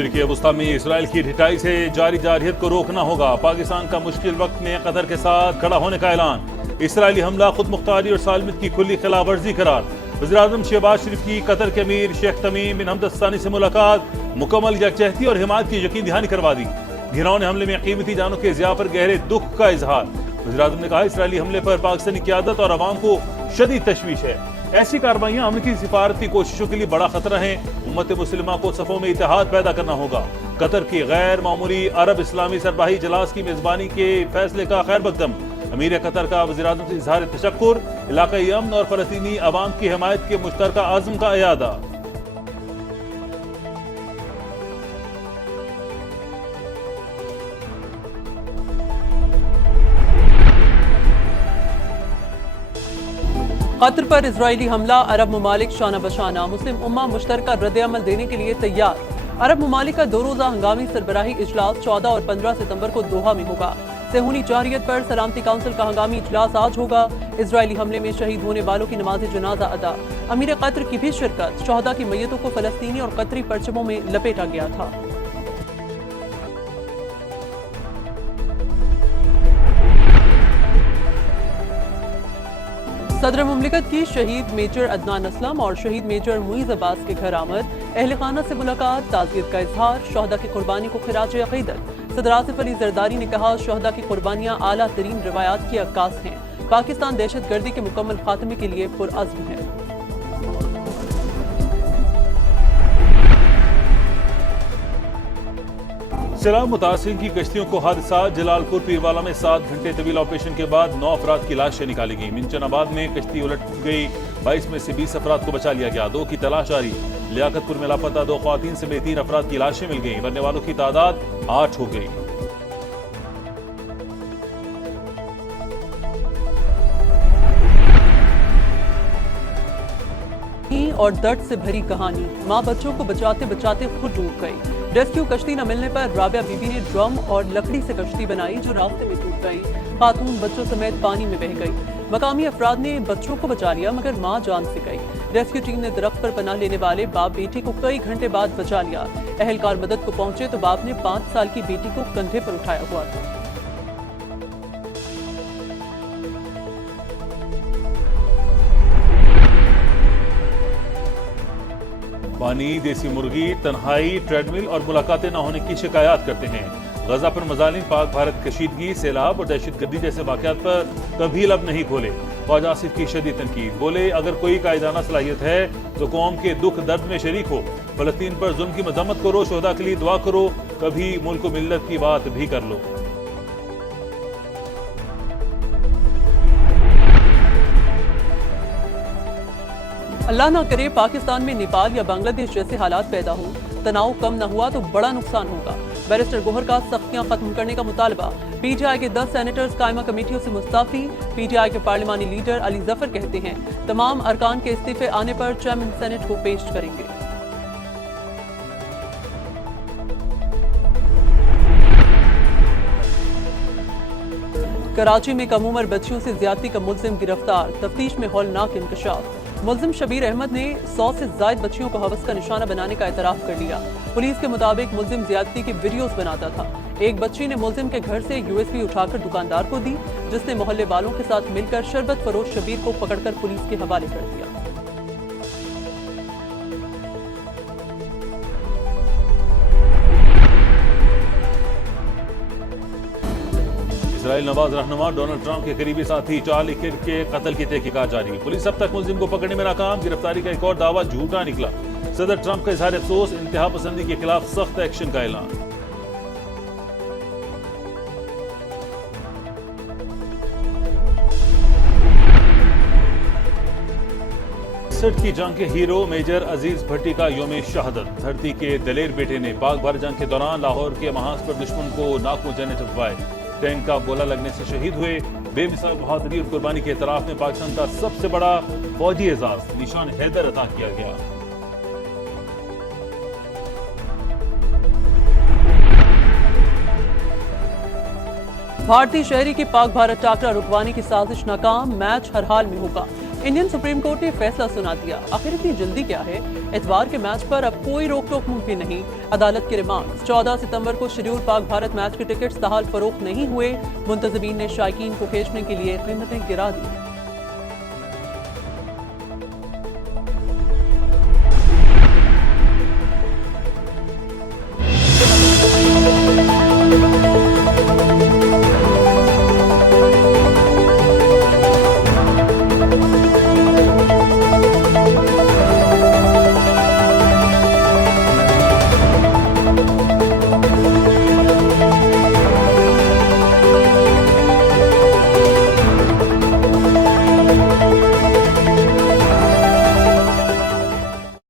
मशरिक़ वस्ता में इसराइल की ढिठाई से जारी जारहियत को रोकना होगा। पाकिस्तान का मुश्किल वक्त में कतर के साथ खड़ा होने का ऐलान। इसराइली हमला खुद मुख्तारी और सालमियत की खुली खिलाफ वर्जी करार। वज़ीर-ए-आज़म शहबाज शरीफ की कतर के अमीर शेख तमीम बिन हमद अल-थानी से मुलाकात। मुकम्मल यकजहती और हिमायत की यकीन दहानी करवा दी। घिनौने हमले में कीमती जानों के ज़िया पर गहरे दुख का इजहार। वज़ीर-ए-आज़म ने कहा, इसराइली हमले पर पाकिस्तानी क़यादत और अवाम को शदीद तशवीश है। ऐसी कार्रवाइयां अमन की सिफारती कोशिशों के लिए बड़ा खतरा है। उम्मत मुस्लिमा को सफ़ों में इत्तेहाद पैदा करना होगा। कतर की गैर मामूली अरब इस्लामी सरबराही इजलास की मेजबानी के फैसले का खैर मकदम। अमीर कतर का वज़ीर-ए-आज़म से इजहार तशक्कुर। इलाक़ाई अमन और फ़लस्तीनी अवाम की हिमायत के मुश्तरका आज़म का इयादा। कतर पर इजरायली हमला, अरब ममालिक शाना बशाना। मुस्लिम उम्मा मुश्तरका रद्द-ए-अमल देने के लिए तैयार। अरब ममालिक का 2 रोज़ा हंगामी सरबराही इजलास 14 और 15 सितंबर को दोहा में होगा। सेहूनी जारियत पर सलामती काउंसिल का हंगामी इजलास आज होगा। इजरायली हमले में शहीद होने वालों की नमाज जनाजा अदा। अमीर कतर की भी शिरकत। शहदा की मैयतों को फलस्तीनी और कतरी परचमों में लपेटा गया था। सदर मुमलिकत की शहीद मेजर अदनान असलम और शहीद मेजर मुईज़ अब्बास के घर आमद। अहल खाना से मुलाकात, ताज़ियत का इजहार। शहदा की कुर्बानी को खिराज अक़ीदत। सदर आसिफ अली ज़रदारी ने कहा, शहदा की कुर्बानियाँ आला तरीन रिवायात की अक्कास हैं। पाकिस्तान दहशत गर्दी के मुकम्मल खात्मे के लिए पुरअज़्म है। सैलाब मुतासिरीन की कश्तियों को हादसा। जलालपुर पीरवाला में 7 घंटे तवील ऑपरेशन के बाद 9 अफराद की लाशें निकाली गई। मिंचनाबाद में कश्ती उलट गई। 22 में से 20 अफराद को बचा लिया गया। 2 की तलाश जारी। लियाकतपुर में लापता 2 ख्वातीन समेत 3 अफराद की लाशें मिल गई। मरने वालों की तादाद 8 हो गई। और दर्द से भरी कहानी। माँ बच्चों को बचाते बचाते खुद डूब गई। रेस्क्यू कश्ती न मिलने पर राबिया बीबी ने ड्रम और लकड़ी से कश्ती बनाई जो रास्ते में टूट गई। खातून बच्चों समेत पानी में बह गई। मकामी अफराद ने बच्चों को बचा लिया मगर माँ जान से गई। रेस्क्यू टीम ने दरख्त पर पनाह लेने वाले बाप बेटी को कई घंटे बाद बचा लिया। अहलकार मदद को पहुंचे तो बाप ने 5 साल की बेटी को कंधे पर उठाया हुआ था। पानी, देसी मुर्गी, तन्हाई, ट्रेडमिल और मुलाकातें न होने की शिकायत करते हैं। गजा पर मजालिम, पाक भारत कशीदगी, सैलाब और दहशतगर्दी जैसे वाकयात पर कभी लब नहीं खोले। ख्वाजा आसिफ की शदीद तनकीद। बोले, अगर कोई कायदाना सलाहियत है तो कौम के दुख दर्द में शरीक हो। फलस्तीन पर जुल्म की मजम्मत करो, शोहदा के लिए दुआ करो, कभी मुल्क मिल्लत की बात भी कर लो। अल्लाह ना करे पाकिस्तान में नेपाल या बांग्लादेश जैसे हालात पैदा हों। तनाव कम न हुआ तो बड़ा नुकसान होगा। बैरिस्टर गोहर का सख्तियां खत्म करने का मुतालबा। पीटीआई के 10 सेनेटर्स कायमा कमेटियों से मुस्ताफी। पीटीआई के पार्लिमानी लीडर अली जफर कहते हैं, तमाम अरकान के इस्तीफे आने पर चेयरमैन सेनेट को पेश करेंगे। कराची में कम उम्र बच्चियों से ज्यादती का मुल्जिम गिरफ्तार। तफ्तीश में हौलनाक इंकशाफ। मुल्जिम शबीर अहमद ने 100 से ज्यादा बच्चियों को हवस का निशाना बनाने का एतराफ कर लिया। पुलिस के मुताबिक मुल्जिम ज्यादती की वीडियोस बनाता था। एक बच्ची ने मुल्जिम के घर से यूएसबी उठाकर दुकानदार को दी, जिसने मोहल्ले वालों के साथ मिलकर शरबत फरोश शबीर को पकड़कर पुलिस के हवाले कर दिया। इजराइल नवाज रहनुमा डोनाल्ड ट्रंप के करीबी साथी चार्ली किर्क के कत्ल की तहकीकात जारी। पुलिस अब तक मुल्जिम को पकड़ने में नाकाम। गिरफ्तारी का एक और दावा झूठा निकला। सदर ट्रंप का इजहार अफसोस। इंतहा पसंदी के खिलाफ सख्त एक्शन का ऐलान। की जंग के हीरो मेजर अजीज भट्टी का योम शहादत। धरती के दलेर बेटे ने पाक भारत जंग के दौरान लाहौर के महाज पर दुश्मन को नाकू जने टपवाए। टैंक का गोला लगने से शहीद हुए। बेमिसाल बहादुरी और कुर्बानी के एतराफ में पाकिस्तान का सबसे बड़ा फौजी एजाज निशान हैदर अता किया गया। भारतीय शहरी की पाक भारत टाकरा रुकवाने की साजिश नाकाम। मैच हर हाल में होगा। इंडियन सुप्रीम कोर्ट ने फैसला सुना दिया। आखिर इतनी जल्दी क्या है? इतवार के मैच पर अब कोई रोक टोक मुमकिन नहीं। अदालत के रिमांड। 14 सितंबर को शेड्यूल पाक भारत मैच के टिकट्स ताहाल फरोख्त नहीं हुए। मुंतजमीन ने शायकीन को खींचने के लिए कीमतें गिरा दी।